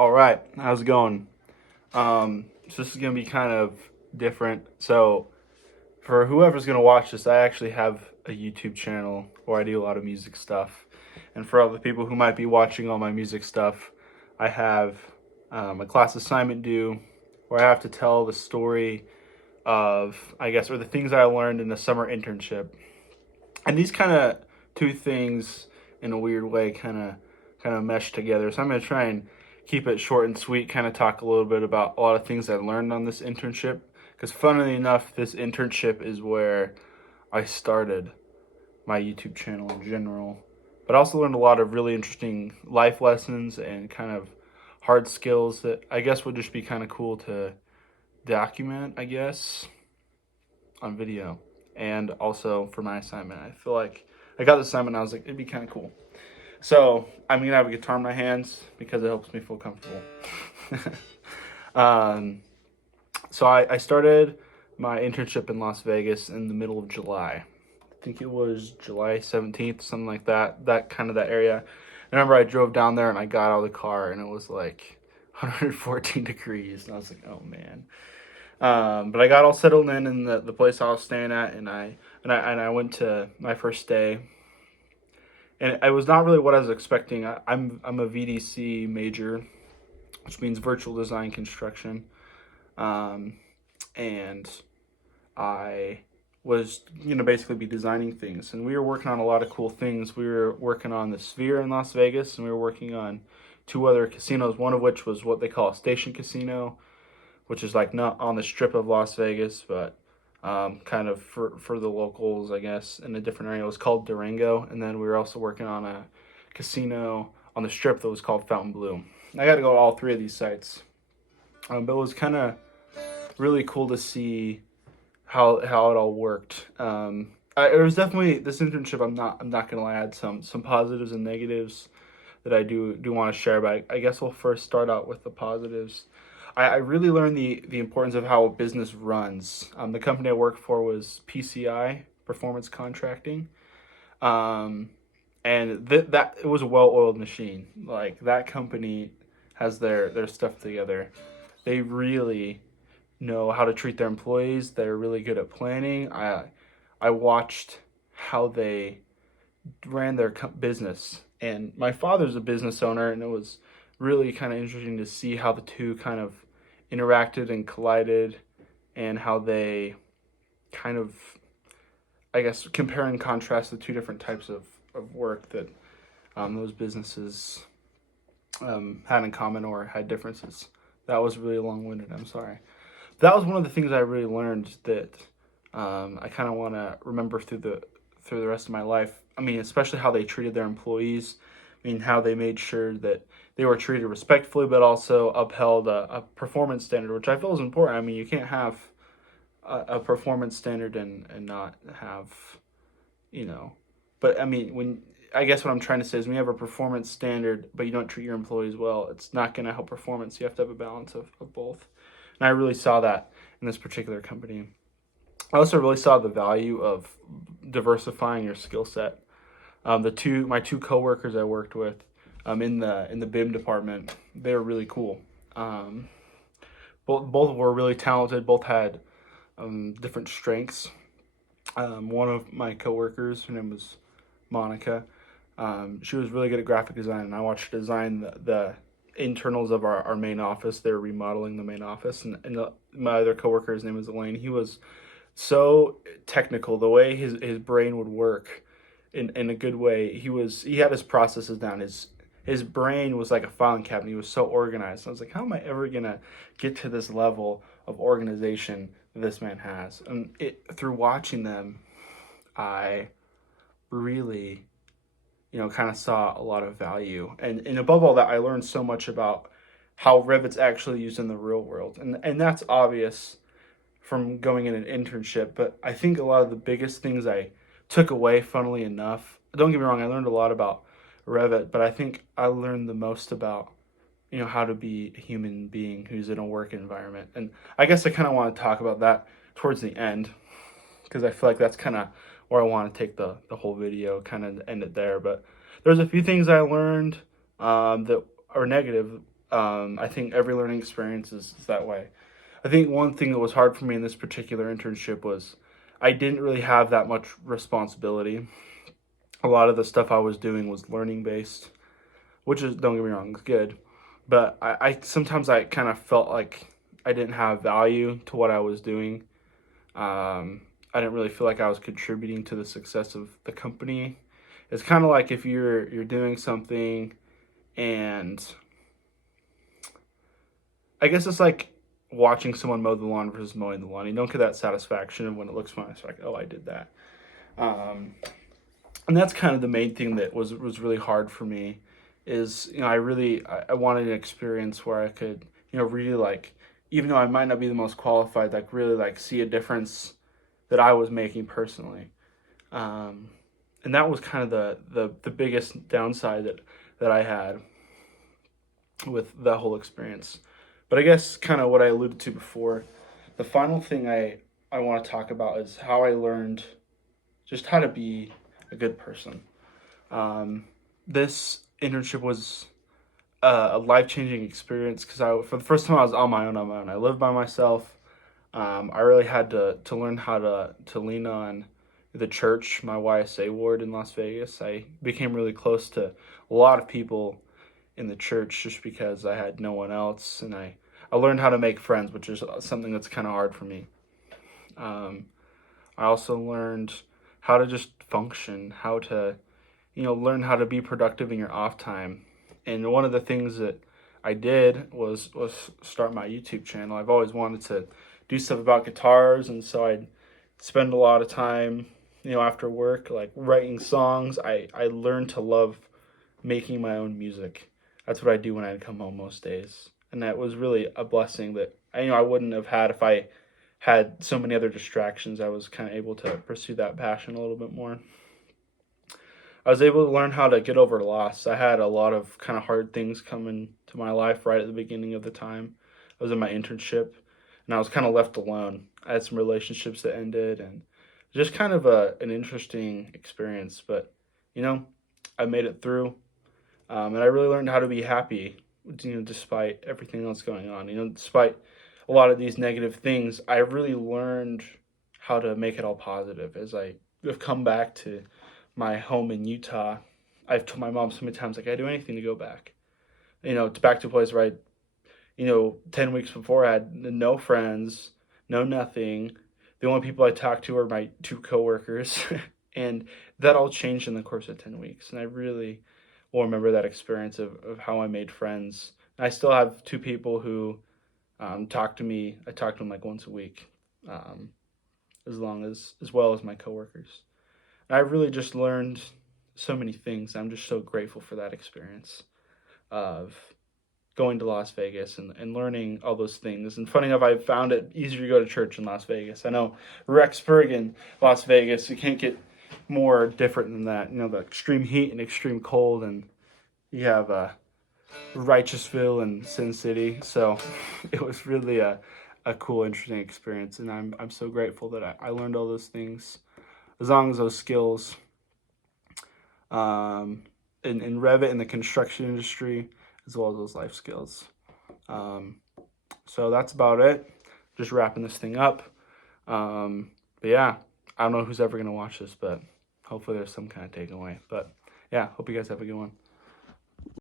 All right, how's it going? So this is gonna be kind of different. So for whoever's gonna watch this, I actually have a YouTube channel where I do a lot of music stuff. And for other people who might be watching all my music stuff, I have a class assignment due where I have to tell the story of, I guess, or the things I learned in the summer internship. And these kind of two things, in a weird way, kind of mesh together. So I'm gonna try and keep it short and sweet. Kind of talk a little bit about a lot of things I learned on this internship. Because funnily enough, this internship is where I started my YouTube channel in general. But I also learned a lot of really interesting life lessons and kind of hard skills that I guess would just be kind of cool to document, I guess, on video. And also for my assignment, I feel like I got the assignment and I was like, it'd be kind of cool. So I'm gonna have a guitar in my hands because it helps me feel comfortable. um, so I started my internship in Las Vegas in the middle of July. I think it was July 17th, something like that. That area. I remember I drove down there and I got out of the car and it was like 114 degrees, and I was like, oh man. But I got all settled in the place I was staying at, and I went to my first day, and it was not really what I was expecting. I'm a VDC major, which means virtual design construction, um, and I was basically be designing things, and we were working on a lot of cool things. We were working on the Sphere in Las Vegas, and we were working on two other casinos. One of which was what they call a station casino, which is like not on the strip of Las Vegas, but kind of for the locals, I guess, in a different area. It was called Durango, and then we were also working on a casino on the strip that was called Fountain Blue. I got to go to all three of these sites, but it was kind of really cool to see how it all worked. It was definitely this internship. I'm not gonna lie, I had some positives and negatives that I do want to share. But I guess we'll first start out with the positives. I really learned the importance of how a business runs. The company I worked for was PCI, Performance Contracting, and that it was a well-oiled machine. Like that company has their stuff together. They really know how to treat their employees. They're really good at planning. I watched how they ran their business, and my father's a business owner, and it was really kind of interesting to see how the two kind of interacted and collided, and how they kind of, I guess, compare and contrast the two different types of work that those businesses had in common or had differences. That was really long-winded. I'm sorry. That was one of the things I really learned that I kind of want to remember through the rest of my life. I mean, especially how they treated their employees. I mean, how they made sure that they were treated respectfully, but also upheld a performance standard, which I feel is important. I mean, you can't have a performance standard and not have, you know. But I mean, I guess what I'm trying to say is when you have a performance standard, but you don't treat your employees well, it's not going to help performance. You have to have a balance of both. And I really saw that in this particular company. I also really saw the value of diversifying your skill set. My two coworkers I worked with in the BIM department, they were really cool. Both were really talented. Both had different strengths. One of my coworkers, her name was Monica. She was really good at graphic design, and I watched her design the internals of our main office. They were remodeling the main office, and my other coworker, his name was Elaine. He was so technical. The way his brain would work in a good way. He had his processes down. His brain was like a filing cabinet. He was so organized. I was like, how am I ever gonna get to this level of organization that this man has? And through watching them, I really, kind of saw a lot of value. And above all that, I learned so much about how Revit's actually used in the real world. And that's obvious from going in an internship. But I think a lot of the biggest things I took away, funnily enough, don't get me wrong, I learned a lot about Revit, but I think I learned the most about, how to be a human being who's in a work environment. And I guess I kind of want to talk about that towards the end, because I feel like that's kind of where I want to take the whole video, kind of end it there. But there's a few things I learned that are negative. I think every learning experience is that way. I think one thing that was hard for me in this particular internship was I didn't really have that much responsibility. A lot of the stuff I was doing was learning based, which is, don't get me wrong, it's good. But I sometimes I kind of felt like I didn't have value to what I was doing. I didn't really feel like I was contributing to the success of the company. It's kind of like if you're doing something, and I guess it's like watching someone mow the lawn versus mowing the lawn. You don't get that satisfaction when it looks fine. It's like, oh, I did that. Um, and that's kind of the main thing that was really hard for me is, I wanted an experience where I could, really like, even though I might not be the most qualified, like really like see a difference that I was making personally. Um, and that was kind of the biggest downside that I had with that whole experience. But I guess kind of what I alluded to before, the final thing I want to talk about is how I learned just how to be a good person. This internship was a life changing experience because for the first time I was on my own. I lived by myself. I really had to learn how to lean on the church, my YSA ward in Las Vegas. I became really close to a lot of people in the church just because I had no one else, and I learned how to make friends, which is something that's kind of hard for me. Um, I also learned how to just function, how to, learn how to be productive in your off time. And one of the things that I did was start my YouTube channel. I've always wanted to do stuff about guitars, and so I'd spend a lot of time, after work, like writing songs. I learned to love making my own music. That's what I do when I come home most days, and that was really a blessing that I wouldn't have had if I had so many other distractions. I was kind of able to pursue that passion a little bit more. I was able to learn how to get over loss. I had a lot of kind of hard things come into my life right at the beginning of the time. I was in my internship, and I was kind of left alone. I had some relationships that ended, and just kind of an interesting experience. But, you know, I made it through, and I really learned how to be happy, despite everything else going on. Despite a lot of these negative things, I really learned how to make it all positive as I have come back to my home in Utah. I've told my mom so many times, like, I'd do anything to go back. To back to a place where 10 weeks before I had no friends, no nothing. The only people I talked to were my two coworkers. And that all changed in the course of 10 weeks. And I really will remember that experience of how I made friends. And I still have two people who talk to me. I talk to them like once a week, um, as well as my coworkers. I really just learned so many things. I'm just so grateful for that experience of going to Las Vegas and learning all those things. And funny enough, I found it easier to go to church in Las Vegas. I know Rexburg and Las Vegas, you can't get more different than that. The extreme heat and extreme cold, and you have Righteousville and Sin City. So it was really a cool, interesting experience. And I'm so grateful that I learned all those things, as long as those skills in Revit in the construction industry, as well as those life skills. So that's about it. Just wrapping this thing up. But yeah, I don't know who's ever going to watch this, but hopefully there's some kind of takeaway. But yeah, hope you guys have a good one.